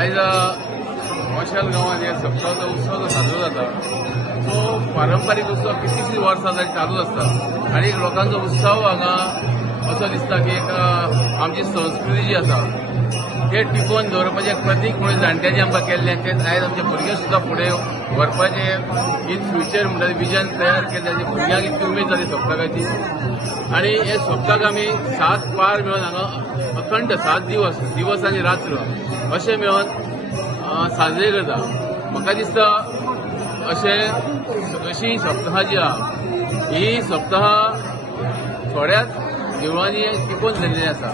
आयज मशाल गांवांत हे सप्तकाचो उत्सव जो साजरो जाता तो पारंपारीक उत्सव कितलीशीं वर्सां जाली चालूच आसता आनी लोकांचो उत्सव हांगा असो दिसता की एक आमची संस्कृती जी आसा ते टिकोवन दवरपाचें प्रतीक म्हणून जाणट्यांनी आमकां केल्लें तें आयज आमचे भुरगे सुद्दां फुडें व्हरपाचें इन फ्युचर म्हणटा विजन तयार केलें ताची भुरग्यांक इतली उमेद जाली सप्तकाची आनी हे सप्तक आमी 7 पार मेळून हांगा अखंड 7 दिवस आनी रात्र अशें मेळोन साजरे करता. म्हाका दिसता अशी सप्तकां जी आहा ही सप्तकां थोड्याच देवळांनी टिकोवन दवरलेली आसा.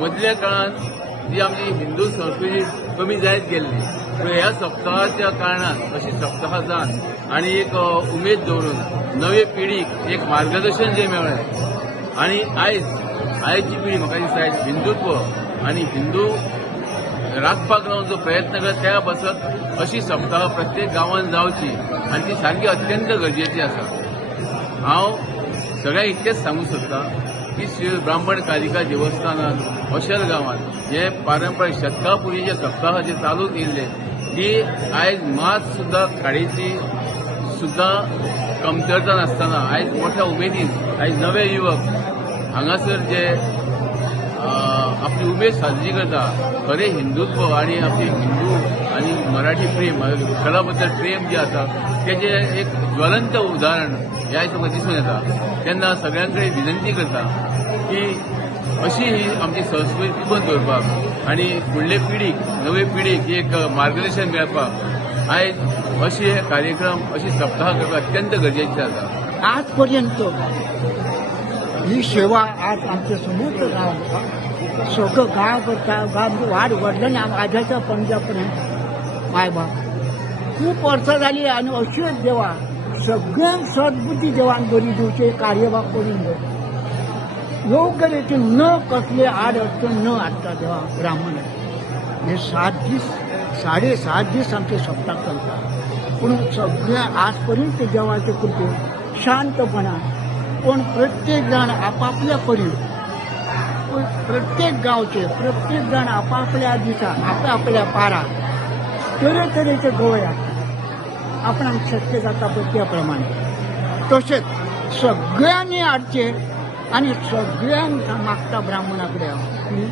मदल्या काळांत जी आमची हिंदू संस्कृती कमी जायत गेल्ली पूण ह्या सप्तकाच्या कारणान अशी सप्तकां जावन आनी एक उमेद दवरून नवे पिढीक एक मार्गदर्शन जें मेळ्ळें आनी आयची पिढी म्हाका दिसता हिंदुत्व आनी हिंदू राखपाक लागून जो प्रयत्न करता त्या बसत अशी सप्तकां प्रत्येक गांवांत जावची आनी ती सारकी अत्यंत गरजेची आसा. हांव सगळ्यांक इतकेंच सांगूंक सोदतां की श्री ब्राह्मण कालिका देवस्थानांत मशाल गांवांत हे पारंपारीक शतकां पयलींचे सप्तकां जे चालू केल्ले ती आयज मात सुद्दां खाडीची सुद्दां कमतरता नासतना आयज मोठ्या उमेदीन आयज नवे युवक हांगासर जे आपली उमेद साजरी करता खरें हिंदुत्व आनी आपली हिंदू आनी मराठी प्रेम कला बद्दल प्रेम जे आसा तेजें एक ज्वलंत उदाहरण ह्या हिशोबान दिसून येता. तेन्ना सगळ्यां कडेन विनंती करता की अशी ही आमची संस्कृती टिकोवन दवरपाक आनी फुडले पिढीक नवे पिढीक एक मार्गदर्शन मेळपाक आयज अशी हे कार्यक्रम अशी सप्तकां करपाक अत्यंत गरजेची आसा. आज पर्यंत ही सेवा आज आमचे समोर गांव सगळं गांव करता. गांव वाड व्हडल्यान आजाच्या पणज्यापर्यंत माय बाप खूब वर्सां जाली आनी अशीच देवा सगळ्यांक सद्बुद्धी देवान बरी दिवचे कार्यभाग करून दवर योग्य रितीन न कसले आड अडचण न हाडटा देवा ब्राह्मण हे 7 दीस 7.5 दीस आमचे सप्तक चलता. पूण सगळ्या आजपर्यंत देवाचे कृपे शांतपणान पण प्रत्येक जाण आपापल्या परी प्रत्येक गांवचे प्रत्येक जाण आपापल्या दिसान आपापल्या पाराक तरेतरेचे गोंयाक आपणाक शक्य जाता पळय त्या प्रमाणे तशेंच सगळ्यांनी हाडचे आनी सगळ्यांक मागता ब्राह्मणा कडेन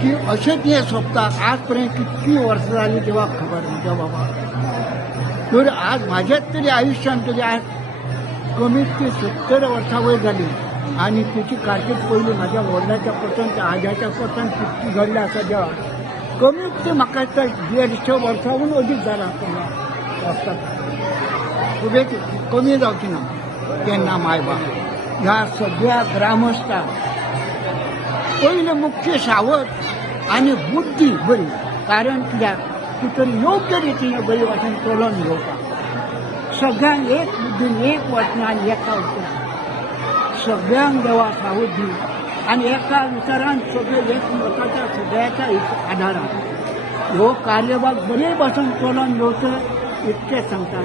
की अशेंच हे सप्तक आज पर्यंत कितली वर्सां जाली देवा खबर म्हणजे बाबा. तर आज म्हाज्याच तरी आयुश्यान तरी आज कमीत कमी 70 वर्सां वयर जाली आनी तिची कारकीर्द पयली म्हाज्या वडिलाच्या पतन आज्याच्या पतन कितली घडली आसा देवा कमीत कमी म्हाका दिसता 150 वर्सांहून अदीक जाला सुबेज कमी जावची ना. तेन्ना माय बाप ह्या सगळ्या ग्रामस्थांक पयलें मुख्य सावध आनी बुद्धी बरी कारण कित्याक भितर योग्य रितीन बरी वाटेन चलोवन घेवपाक सगळ्यांक एक बुद्धीन एक वचनान एका वचनान सगळ्यांक देवा सावध दी आनी एका विचारान सगळे एकमताच्या सगळ्याच्या आदारान ह्यो कार्यभाग बरे भाशेन चलोवन घेवचो इतकें सांगता.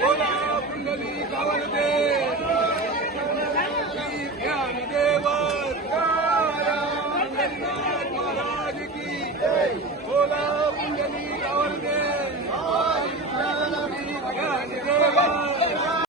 बोला पुंडलिक वरदे